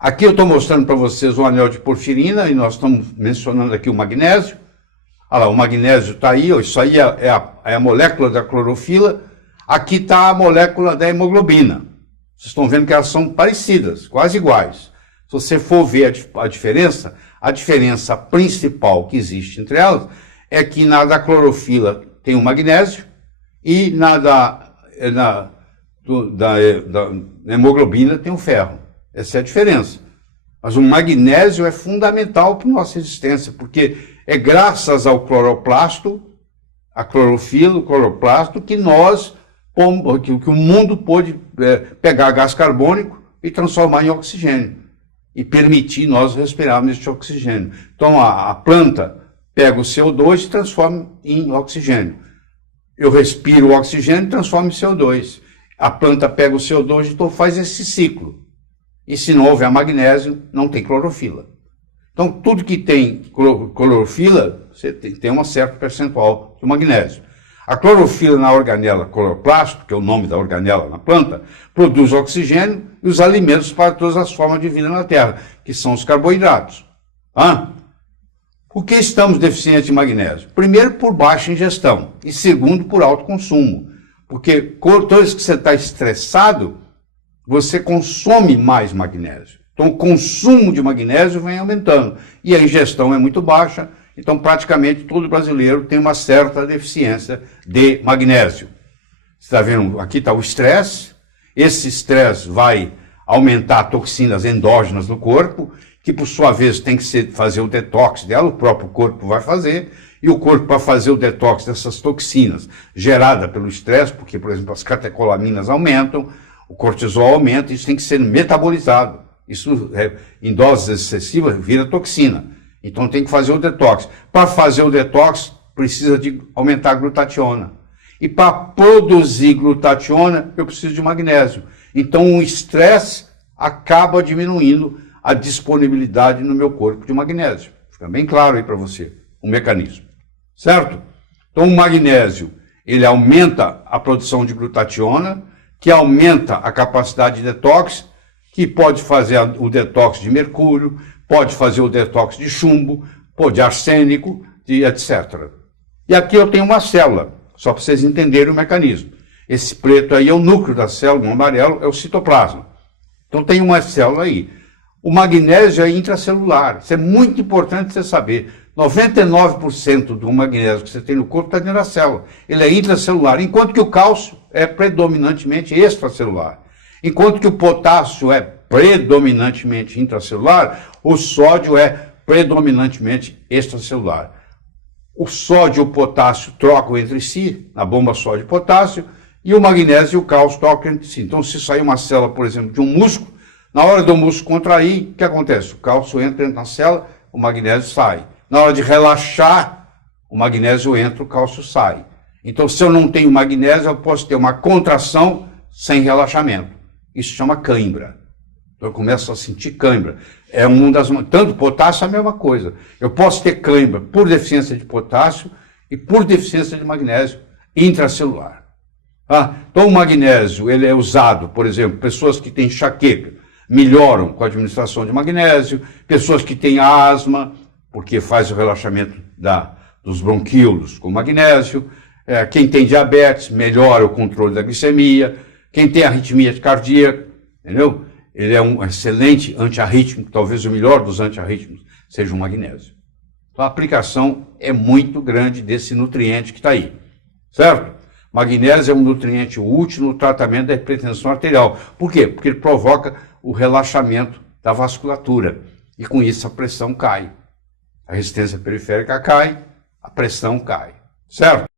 Aqui eu estou mostrando para vocês o anel de porfirina, e nós estamos mencionando aqui o magnésio. Olha lá, o magnésio está aí, ó, isso aí é a molécula da clorofila. Aqui está a molécula da hemoglobina. Vocês estão vendo que elas são parecidas, quase iguais. Se você for ver a diferença principal que existe entre elas é que na da clorofila tem o magnésio e na da hemoglobina tem o ferro. Essa é a diferença. Mas o magnésio é fundamental para a nossa existência, porque é graças ao cloroplasto, a clorofila, o cloroplasto, que o mundo pôde pegar gás carbônico e transformar em oxigênio e permitir nós respirarmos este oxigênio. Então a planta pega o CO2 e transforma em oxigênio. Eu respiro o oxigênio e transformo em CO2. A planta pega o CO2 e faz esse ciclo. E se não houver magnésio, não tem clorofila. Então, tudo que tem clorofila, você tem um certo percentual de magnésio. A clorofila na organela cloroplasto, que é o nome da organela na planta, produz oxigênio e os alimentos para todas as formas de vida na Terra, que são os carboidratos. Por que estamos deficientes de magnésio? Primeiro, por baixa ingestão. E segundo, por alto consumo. Porque toda vez que você está estressado, você consome mais magnésio. Então, o consumo de magnésio vem aumentando. E a ingestão é muito baixa. Então, praticamente, todo brasileiro tem uma certa deficiência de magnésio. Você está vendo? Aqui está o estresse. Esse estresse vai aumentar toxinas endógenas no corpo, que, por sua vez, tem que fazer o detox dela. O próprio corpo vai fazer. E o corpo, para fazer o detox dessas toxinas geradas pelo estresse, porque, por exemplo, as catecolaminas aumentam, o cortisol aumenta, isso tem que ser metabolizado. Isso, em doses excessivas, vira toxina. Então tem que fazer o detox. Para fazer o detox, precisa de aumentar a glutationa. E para produzir glutationa, eu preciso de magnésio. Então o estresse acaba diminuindo a disponibilidade no meu corpo de magnésio. Fica bem claro aí para você o mecanismo. Certo? Então o magnésio, ele aumenta a produção de glutationa, que aumenta a capacidade de detox, que pode fazer o detox de mercúrio, pode fazer o detox de chumbo, de arsênico, etc. E aqui eu tenho uma célula, só para vocês entenderem o mecanismo. Esse preto aí é o núcleo da célula, o amarelo é o citoplasma. Então tem uma célula aí. O magnésio é intracelular, isso é muito importante você saber. 99% do magnésio que você tem no corpo está dentro da célula. Ele é intracelular, enquanto que o cálcio é predominantemente extracelular. Enquanto que o potássio é predominantemente intracelular, o sódio é predominantemente extracelular. O sódio e o potássio trocam entre si, na bomba sódio e potássio, e o magnésio e o cálcio trocam entre si. Então, se sair uma célula, por exemplo, de um músculo, na hora do músculo contrair, o que acontece? O cálcio entra dentro da célula, o magnésio sai. Na hora de relaxar, o magnésio entra, o cálcio sai. Então, se eu não tenho magnésio, eu posso ter uma contração sem relaxamento. Isso chama cãibra. Então, eu começo a sentir cãibra. É tanto potássio é a mesma coisa. Eu posso ter cãibra por deficiência de potássio e por deficiência de magnésio intracelular. Então, o magnésio, ele é usado, por exemplo, pessoas que têm enxaqueca, melhoram com a administração de magnésio, pessoas que têm asma, porque faz o relaxamento dos bronquíolos com magnésio, quem tem diabetes, melhora o controle da glicemia, quem tem arritmia cardíaca, entendeu? Ele é um excelente antiarrítmico, talvez o melhor dos antiarrítmicos seja o magnésio. Então a aplicação é muito grande desse nutriente que está aí, certo? Magnésio é um nutriente útil no tratamento da hipertensão arterial. Por quê? Porque ele provoca o relaxamento da vasculatura e com isso a pressão cai. A resistência periférica cai, a pressão cai, certo?